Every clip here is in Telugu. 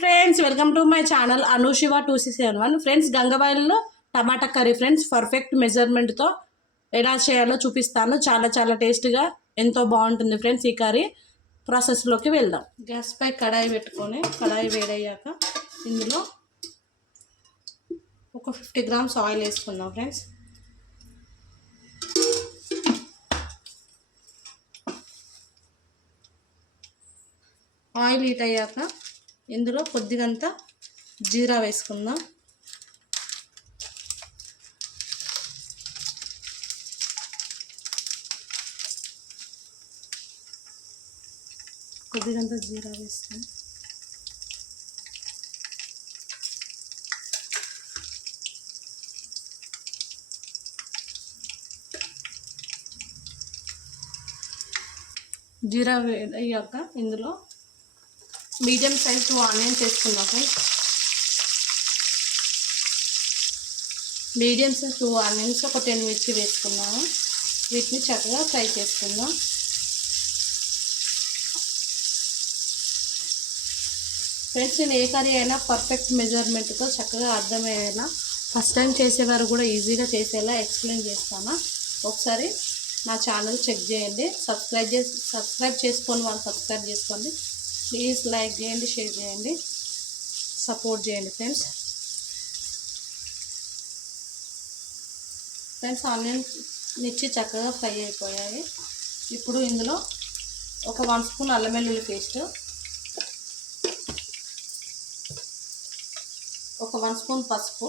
Friends welcome to my channel Anushiva two six seven one. Friends గంగబాయిల్లో tomato curry friends perfect మెజర్మెంట్తో ఎలా చేయాలో చూపిస్తాను. చాలా చాలా టేస్ట్గా ఎంతో బాగుంటుంది ఫ్రెండ్స్ ఈ కర్రీ. ప్రాసెస్లోకి వెళ్దాం. గ్యాస్ పై కడాయి పెట్టుకొని కడాయి వేడయ్యాక ఇందులో ఒక ఫిఫ్టీ గ్రామ్స్ ఆయిల్ వేసుకుందాం ఫ్రెండ్స్. ఆయిల్ హీట్ అయ్యాక ఇందులో కొద్దిగంత జీరా వేసుకుందాం. కొద్దిగంత జీరా వేస్తాం జీరా వేయక ఇందులో మీడియం సైజ్ టూ ఆనియన్స్ వేసుకుందాం friends. Medium size two onions ఒక టెన్ మిర్చి వేసుకున్నాము వీటిని చక్కగా ఫ్రై చేసుకుందాం. ఫ్రెండ్స్ నేను ఏ కర్రీ అయినా పర్ఫెక్ట్ మెజర్మెంట్తో చక్కగా అర్థమయ్యేలా ఫస్ట్ టైం చేసేవారు కూడా ఈజీగా చేసేలా ఎక్స్ప్లెయిన్ చేస్తాను. ఒకసారి నా ఛానల్ చెక్ చేయండి. సబ్స్క్రైబ్ చేసి సబ్స్క్రైబ్ చేసుకొని వాళ్ళు సబ్స్క్రైబ్ చేసుకోండి. ప్లీజ్ లైక్ చేయండి షేర్ చేయండి. సపోర్ట్ చేయండి ఫ్రెండ్స్. ఫ్రెండ్స్ ఆనియన్ మిర్చి చక్కగా ఫ్రై అయిపోయాయి. ఇప్పుడు ఇందులో ఒక వన్ స్పూన్ అల్లం వెల్లుల్లి పేస్ట్ ఒక వన్ స్పూన్ పసుపు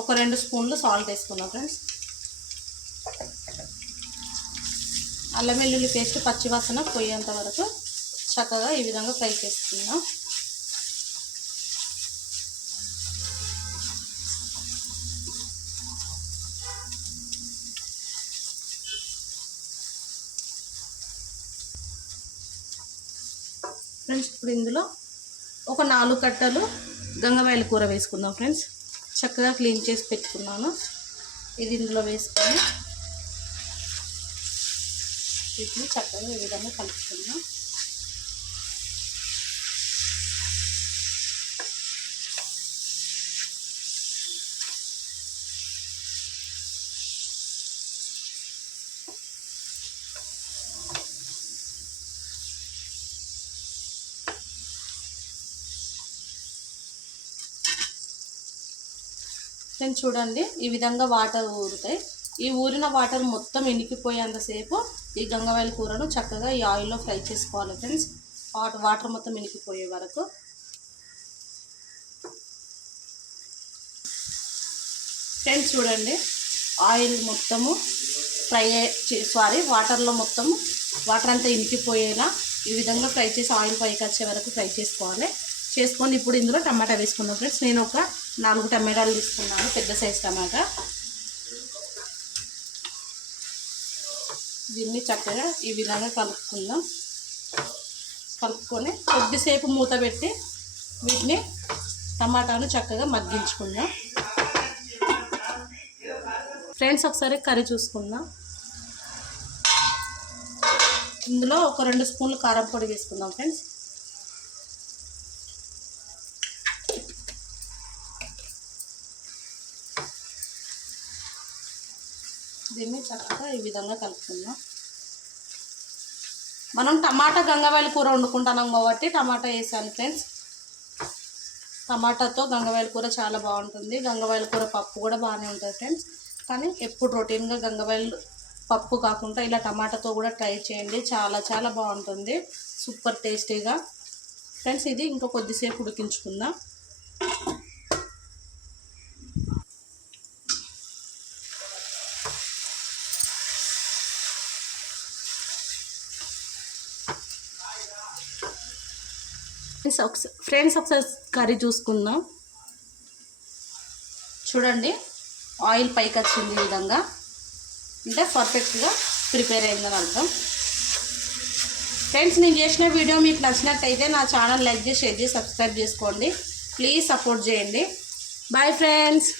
ఒక రెండు స్పూన్లు సాల్ట్ వేసుకున్నాం ఫ్రెండ్స్. అల్లం వెల్లుల్లి పేస్ట్ పచ్చివాసన పోయేంత వరకు చక్కగా ఈ విధంగా ఫ్రై చేసుకుందాం. ఫ్రెండ్స్ ఇప్పుడు ఇందులో ఒక నాలుగు కట్టలు గంగవాయల కూర వేసుకుందాం ఫ్రెండ్స్. చక్కగా క్లీన్ చేసి పెట్టుకున్నాను. ఇది ఇందులో వేసుకొని వీటిని చక్కగా ఈ విధంగా కలుపుకుందాం. నేను చూడండి ఈ విధంగా వాటర్ ఊరుతాయి. ఈ ఊరిన వాటర్ మొత్తం ఇనికిపోయేంతసేపు ఈ గంగవాయల కూరను చక్కగా ఈ ఆయిల్లో ఫ్రై చేసుకోవాలి ఫ్రెండ్స్. వాటర్ మొత్తం ఇనికిపోయే వరకు. ఫ్రెండ్స్ చూడండి ఆయిల్ మొత్తము ఫ్రై సారీ వాటర్లో మొత్తము వాటర్ అంతా ఇనికిపోయేలా ఈ విధంగా ఫ్రై చేసి ఆయిల్ పైకి వచ్చే వరకు ఫ్రై చేసుకోవాలి. చేసుకొని ఇప్పుడు ఇందులో టమాటా వేసుకున్నాం ఫ్రెండ్స్. నేను ఒక నాలుగు టమాటాలు తీసుకున్నాను పెద్ద సైజ్ టమాటా. దీన్ని చక్కగా ఈ విధంగా కలుపుకుందాం. కలుపుకొని కొద్దిసేపు మూత పెట్టి వీటిని టమాటాలు చక్కగా మగ్గించుకుందాం. ఫ్రెండ్స్ ఒకసారి కర్రీ చూసుకుందాం. ఇందులో ఒక రెండు స్పూన్లు కారం పొడి వేసుకుందాం ఫ్రెండ్స్. దీన్ని చక్కగా ఈ విధంగా కలుపుకుందాం. మనం టమాటా గంగవాయల కూర వండుకుంటున్నాం కాబట్టి టమాటా వేసాను ఫ్రెండ్స్. టమాటాతో గంగవాయల కూర చాలా బాగుంటుంది. గంగవాయల కూర పప్పు కూడా బాగానే ఉంటుంది ఫ్రెండ్స్. కానీ ఎప్పుడు రొటీన్గా గంగవాయలు పప్పు కాకుండా ఇలా టమాటాతో కూడా ట్రై చేయండి. చాలా చాలా బాగుంటుంది. సూపర్ టేస్టీగా. ఫ్రెండ్స్ ఇది ఇంకా కొద్దిసేపు ఉడికించుకుందాం. ఫ్రెండ్స్ ఒకసారి ఫ్రెండ్స్ ఒకసారి కర్రీ చూసుకుందాం. చూడండి ఆయిల్ పైకి వచ్చింది ఈ విధంగా. అంటే పర్ఫెక్ట్గా ప్రిపేర్ అయిందని అర్థం. ఫ్రెండ్స్ నేను చేసిన వీడియో మీకు నచ్చినట్టయితే నా ఛానల్ లైక్ చేసి షేర్ చేసి సబ్స్క్రైబ్ చేసుకోండి. ప్లీజ్ సపోర్ట్ చేయండి. Bye friends.